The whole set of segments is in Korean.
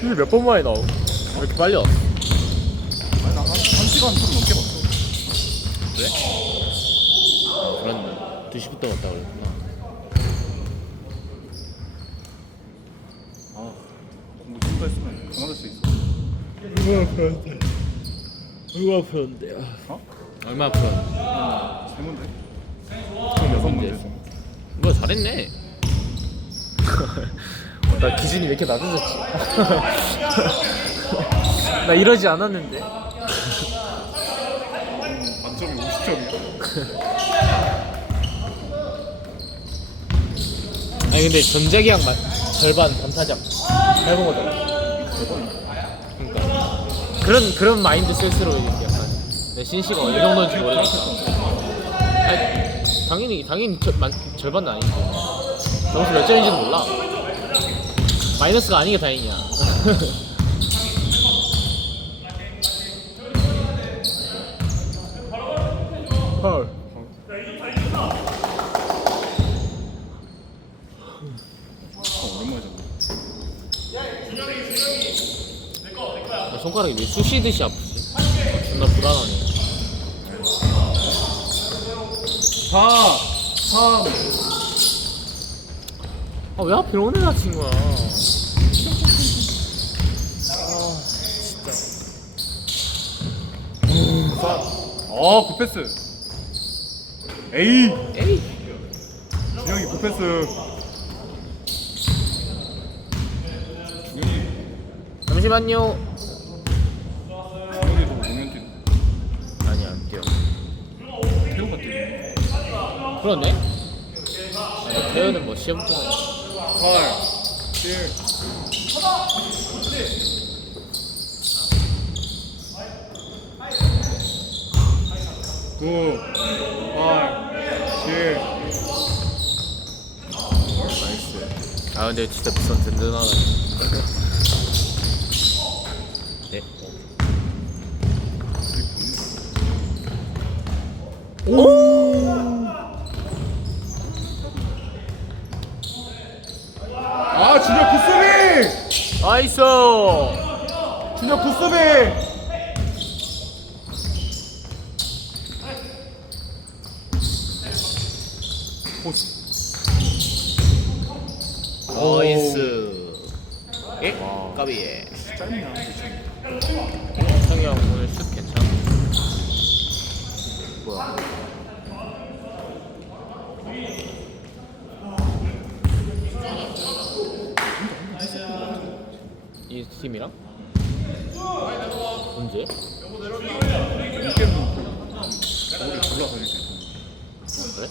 힐몇번 만에 나오? 왜 이렇게 빨리 왔어? 아니 나한 한 시간 좀 넘게 봤어. 그래? 아, 그렇네 2시부터 왔다 그랬구나 아 공부 좀더 했으면 강화될 수 있어. 얼마 아프는데 얼마 아프는데 어? 얼마 아프는데 세 문제. 총 여섯 문제. 뭐 잘했네 나 기준이 왜 이렇게 낮아졌지? 나 이러지 않았는데. 만점이 50점이야. 아니 근데 전자기약 마, 절반 반타작. 해본 거잖아. 그러니까. 그런 그런 마인드 셋으로 이렇게 약간 내 신시가 어느 정도인지 모르겠어 아니, 당연히 당연히 절, 만, 절반은 아니지. 점수 몇 점인지는 몰라 마이너스가 아닌 게 다행이야 헐 어, 손가락이 왜 쑤시듯이 아프지? 존나 불안하네 4, 3. 아 왜 하필 오늘 다친 거야? 어, 굿패스. 에이, 에이 준영이 굿패스. 잠시만요. 준영이 너무 공연 뛰 아니 안 뛰어. 태호가 뛰네. 그러네. 아니, 태우는 뭐 시험 동안 8, 7. 구, 팔, 칠. 나이스. 아 근데 진짜 부산 든든하다. 네. 아, 준혁 굿수비! 나이스. 준혁 굿수비! 포스. 나이스. 예? 와. 까비. 짧냐, 대충. 성이 형 오늘 슛 괜찮아. 뭐야? 이 팀이랑? 언제? 머리 졸라 걸릴 때. 그래?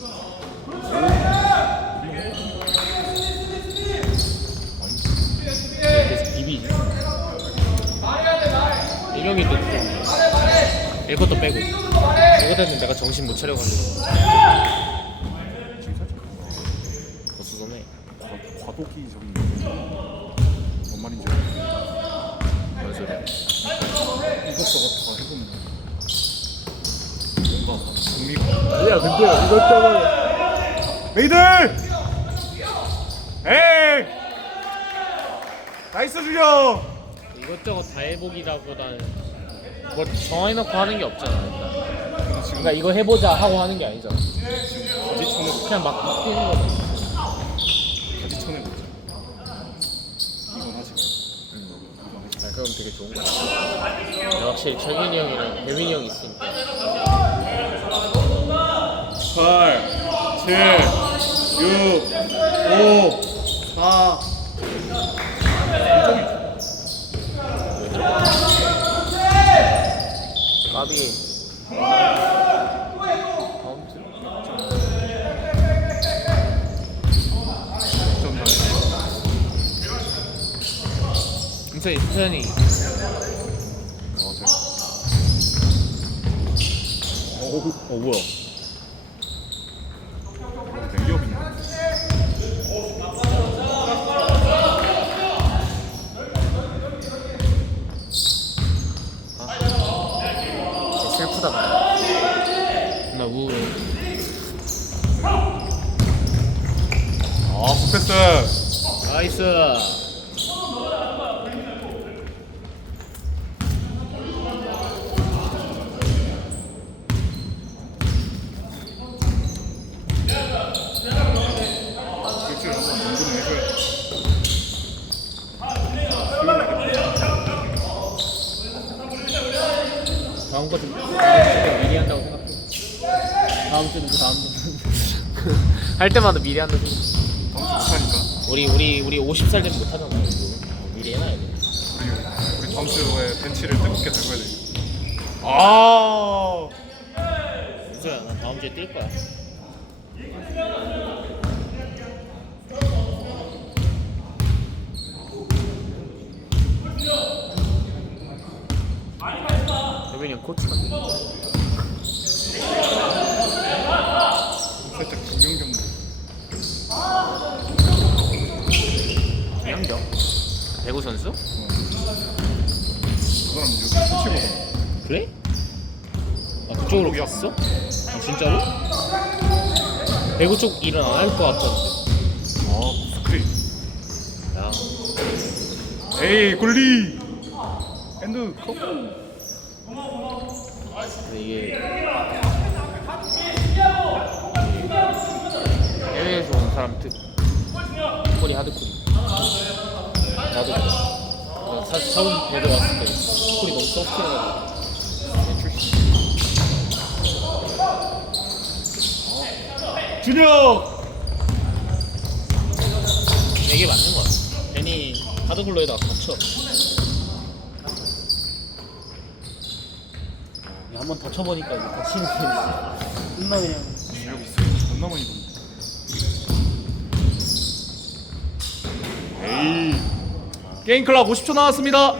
계속 비비지. 이 경기 때 1것도 빼고 1것 때는 내가 정신 못 차려가지고 지금 살짝 어수선해 과- 과도기 저기. 뭔 말인지 알아. 뭔 소리야 이것저것 다 해보면 뭔가 흥미가. 아니야 근데 이것저것 메이들! 에이! 나이스 준영! 이것저것 다 해보기라보다는 뭐 정해놓고 하는 게 없잖아 일단 그러니까 이거 해보자 하고 하는 게 아니잖아 그냥 막 바뀌는 거잖아 바지 쳐내고 있잖아. 이건 하지. 아, 그럼 되게 좋은 거 같아 확실히 철균이 형이랑 대민이 형이 있으니까 8, 7, 6, 5, 4. 까비 카운트 점 천천히 천천히 어, 잘. 어, 어 뭐야 냉기업인가? 슬프다 나. 나 우울해 아, 굿패스! 나이스 다음 거 좀. 진짜 미리 한다고 생각해. 다음 주는 그 다음 주. 할 때마다 미리 한다고 생각해. 다음 주. 우리 우리 우리 50살 되면 못 하잖아. 이거. 미리 해놔야 돼. 우리 우리 다음 주에 벤치를 뜨겁게 달궈야 돼. 아. 윤서야, 난 다음 주에 뛸 거야. 여빈이 형 코치 같아. 살짝 김연경. 김현경? 배구 선수? 그 사람 요즘 코치거든. 그래? 아 그쪽으로 갔어? 아 진짜로? 배구 쪽 일은 안 할 것 같던데. 아 스크린. 야, 에이 굴리. 엔드 컵. 근데 이게 해외에서 온 사람들 콜이 하드콜이. 나도 그래. 나 사실 처음 배구 왔을 때 콜이 너무 소프트해가지고. 준혁. 이게 맞는 것 같아. 괜히 하드콜로에다가 갇혀. 한번 더 쳐보니까 이제 다치는 게 끝나 그냥. 준혁 있어. 존나 많이 본. 에이. 게임 클락 50초 나왔습니다.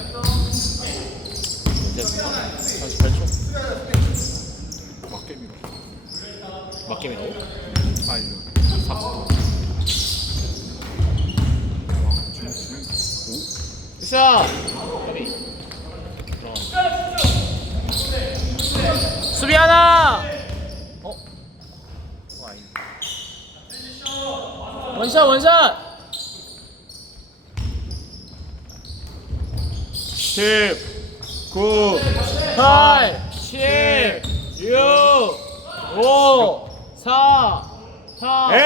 나이스. 이제 38초? 맞게 밀어. 미라고? 아 이거 4초. 준혁 준혁. 으쌰! 까비. 수비 하나! 어? 원샷 원샷! 10, 9, 8, 7, 6, 5, 4, 3. 에이!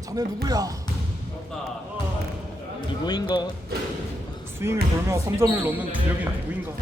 자네 누구야? 누구인가? 스윙을 돌며 3점을 넣는 기력이 누구인가?